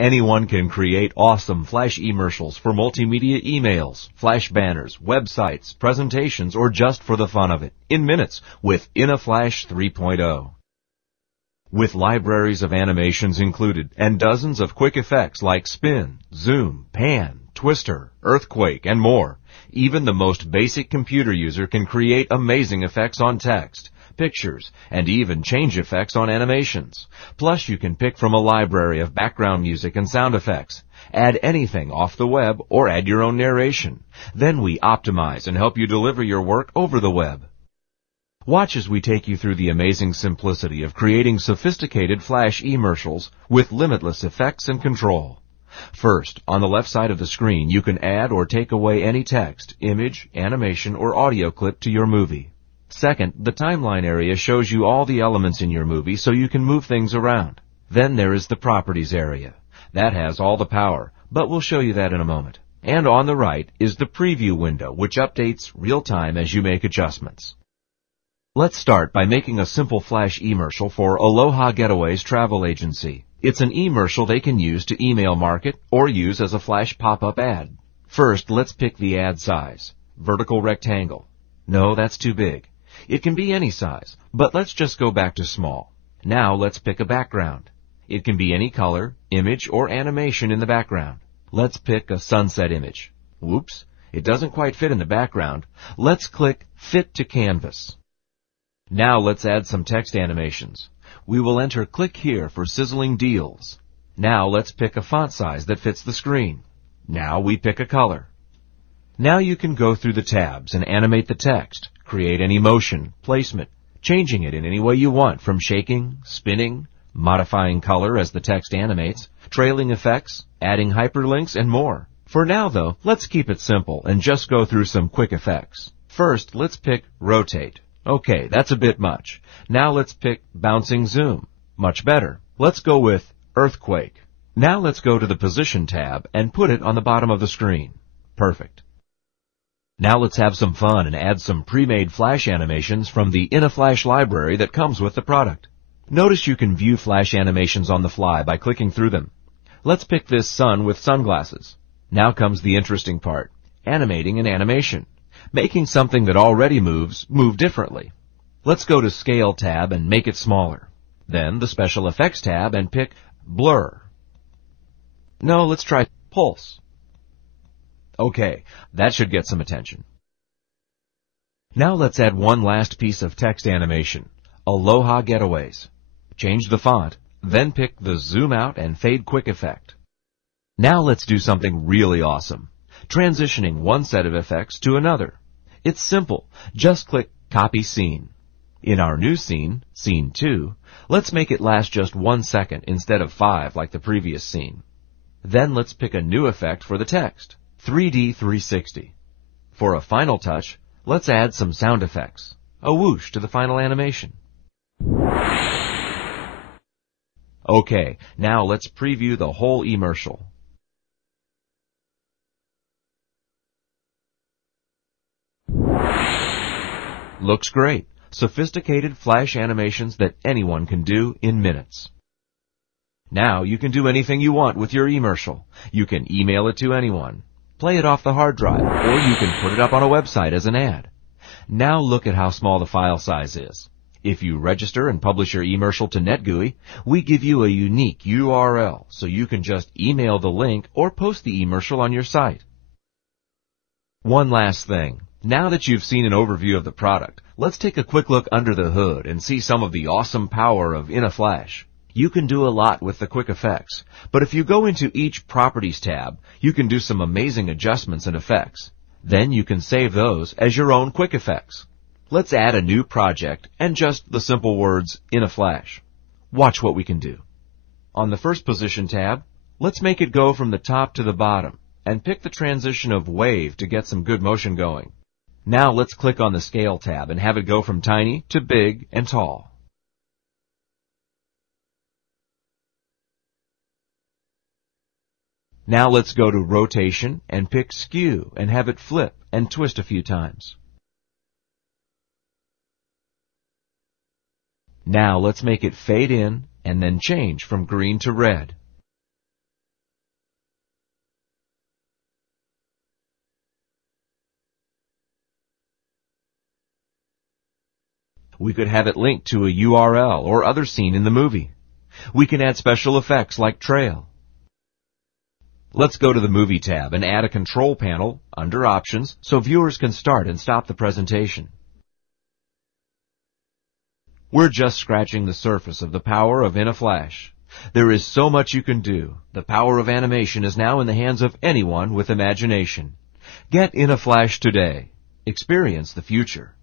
Anyone can create awesome Flash commercials for multimedia emails, Flash banners, websites, presentations, or just for the fun of it in minutes with InnoFlash 3.0. With libraries of animations included and dozens of quick effects like spin, zoom, pan, twister, earthquake, and more, even the most basic computer user can create amazing effects on text, pictures, and even change effects on animations. Plus, you can pick from a library of background music and sound effects. Add anything off the web or add your own narration. Then we optimize and help you deliver your work over the web. Watch as we take you through the amazing simplicity of creating sophisticated Flash commercials with limitless effects and control. First, on the left side of the screen, you can add or take away any text, image, animation, or audio clip to your movie. Second, the timeline area shows you all the elements in your movie so you can move things around. Then there is the properties area. That has all the power, but we'll show you that in a moment. And on the right is the preview window, which updates real time as you make adjustments. Let's start by making a simple Flash commercial for Aloha Getaways Travel Agency. It's an commercial they can use to email market or use as a Flash pop-up ad. First, let's pick the ad size. Vertical rectangle. No, that's too big. It can be any size, but let's just go back to small. Now let's pick a background. It can be any color, image, or animation in the background. Let's pick a sunset image. Whoops, it doesn't quite fit in the background. Let's click Fit to Canvas. Now let's add some text animations. We will enter click here for sizzling deals. Now let's pick a font size that fits the screen. Now we pick a color. Now you can go through the tabs and animate the text, create any motion, placement, changing it in any way you want from shaking, spinning, modifying color as the text animates, trailing effects, adding hyperlinks, and more. For now though, let's keep it simple and just go through some quick effects. First, let's pick rotate. Okay, that's a bit much. Now let's pick bouncing zoom. Much better. Let's go with earthquake. Now let's go to the position tab and put it on the bottom of the screen. Perfect. Now let's have some fun and add some pre-made Flash animations from the InnoFlash library that comes with the product. Notice you can view Flash animations on the fly by clicking through them. Let's pick this sun with sunglasses. Now comes the interesting part, animating an animation. Making something that already moves, move differently. Let's go to Scale tab and make it smaller. Then the Special Effects tab and pick Blur. No, let's try Pulse. Okay, that should get some attention. Now let's add one last piece of text animation. Aloha Getaways. Change the font, then pick the Zoom Out and Fade Quick effect. Now let's do something really awesome. Transitioning one set of effects to another. It's simple. Just click Copy Scene. In our new scene, Scene 2, let's make it last just 1 second instead of 5 like the previous scene. Then let's pick a new effect for the text, 3D 360. For a final touch, let's add some sound effects, a whoosh to the final animation. Okay, now let's preview the whole commercial. Looks great. Sophisticated Flash animations that anyone can do in minutes. Now you can do anything you want with your commercial. You can email it to anyone, play it off the hard drive, or you can put it up on a website as an ad. Now look at how small the file size is. If you register and publish your commercial to Netgui, we give you a unique URL so you can just email the link or post the commercial on your site. One last thing. Now that you've seen an overview of the product, let's take a quick look under the hood and see some of the awesome power of InnoFlash. You can do a lot with the quick effects, but if you go into each Properties tab, you can do some amazing adjustments and effects. Then you can save those as your own quick effects. Let's add a new project and just the simple words InnoFlash. Watch what we can do. On the first Position tab, let's make it go from the top to the bottom and pick the transition of wave to get some good motion going. Now let's click on the Scale tab and have it go from tiny to big and tall. Now let's go to Rotation and pick Skew and have it flip and twist a few times. Now let's make it fade in and then change from green to red. We could have it linked to a URL or other scene in the movie. We can add special effects like trail. Let's go to the Movie tab and add a control panel under Options so viewers can start and stop the presentation. We're just scratching the surface of the power of In a Flash. There is so much you can do. The power of animation is now in the hands of anyone with imagination. Get In a Flash today. Experience the future.